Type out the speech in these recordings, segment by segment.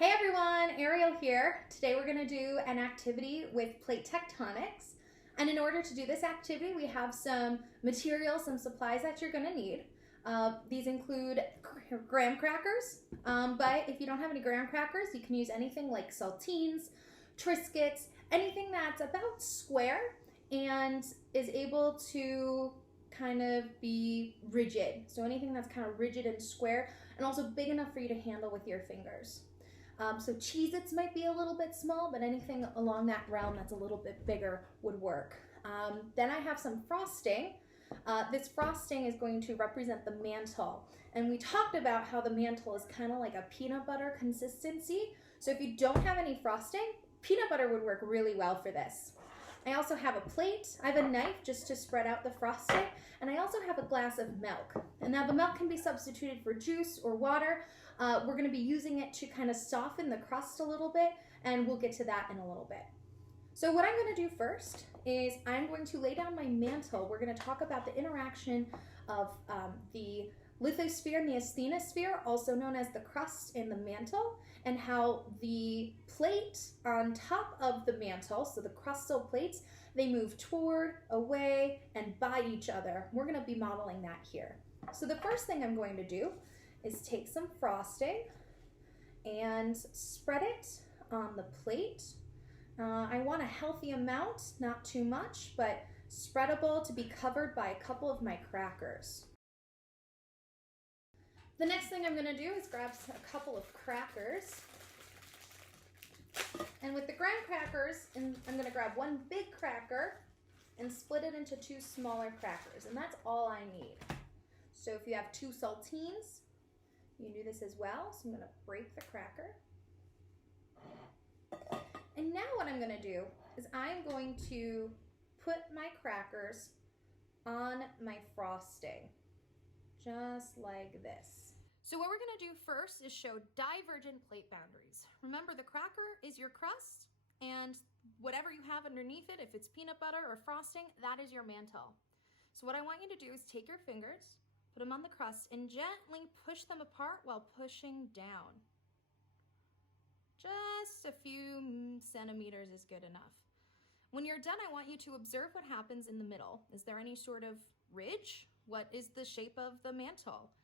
Hey everyone, Ariel here. Today we're going to do an activity with plate tectonics. And in order to do this activity, we have some materials, some supplies that you're going to need. These include graham crackers, but if you don't have any graham crackers, you can use anything like saltines, Triscuits, anything that's about square and is able to kind of be rigid. So anything that's kind of rigid and square and also big enough for you to handle with your fingers. So Cheez-Its might be a little bit small, but anything along that realm that's a little bit bigger would work. Then I have some frosting. This frosting is going to represent the mantle. And we talked about how the mantle is kind of like a peanut butter consistency. So if you don't have any frosting, peanut butter would work really well for this. I also have a plate. I have a knife just to spread out the frosting. And I also have a glass of milk. And now the milk can be substituted for juice or water. We're going to be using it to kind of soften the crust a little bit, and we'll get to that in a little bit. So what I'm going to do first is I'm going to lay down my mantle. We're going to talk about the interaction of the lithosphere and the asthenosphere, also known as the crust and the mantle, and how the plate on top of the mantle, so the crustal plates, they move toward, away, and by each other. We're going to be modeling that here. So the first thing I'm going to do is take some frosting and spread it on the plate. I want a healthy amount, not too much, but spreadable to be covered by a couple of my crackers. The next thing I'm going to do is grab a couple of crackers. And with the graham crackers, I'm going to grab one big cracker and split it into two smaller crackers. And that's all I need. So if you have two saltines, you can do this as well. So I'm going to break the cracker. And now what I'm going to do is I'm going to put my crackers on my frosting, just like this. So what we're going to do first is show divergent plate boundaries. Remember, the cracker is your crust, and whatever you have underneath it, if it's peanut butter or frosting, that is your mantle. So what I want you to do is take your fingers, put them on the crust, and gently push them apart while pushing down. Just a few centimeters is good enough. When you're done, I want you to observe what happens in the middle. Is there any sort of ridge? What is the shape of the mantle?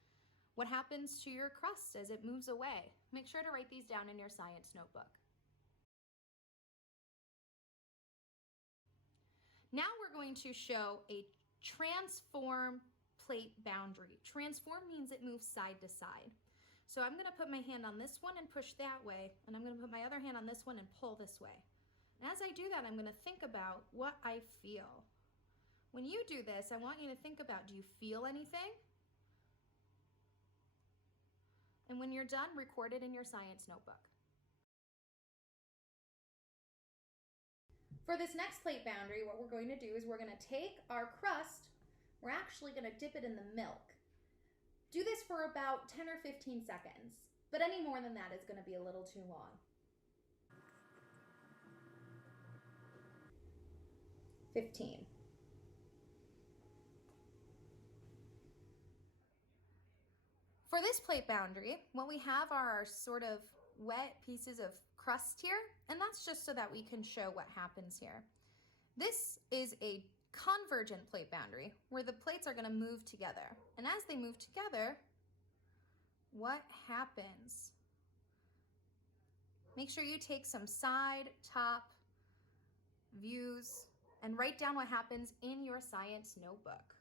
What happens to your crust as it moves away? Make sure to write these down in your science notebook. Now we're going to show a transform plate boundary. Transform means it moves side to side. So I'm going to put my hand on this one and push that way, and I'm going to put my other hand on this one and pull this way. And as I do that, I'm going to think about what I feel. When you do this, I want you to think about, do you feel anything? And when you're done, record it in your science notebook. For this next plate boundary, what we're going to do is we're going to take our crust, we're actually going to dip it in the milk. Do this for about 10 or 15 seconds, but any more than that is going to be a little too long. 15. For this plate boundary, what we have are our sort of wet pieces of crust here, and that's just so that we can show what happens here. This is a convergent plate boundary where the plates are going to move together. And as they move together, what happens? Make sure you take some side, top views and write down what happens in your science notebook.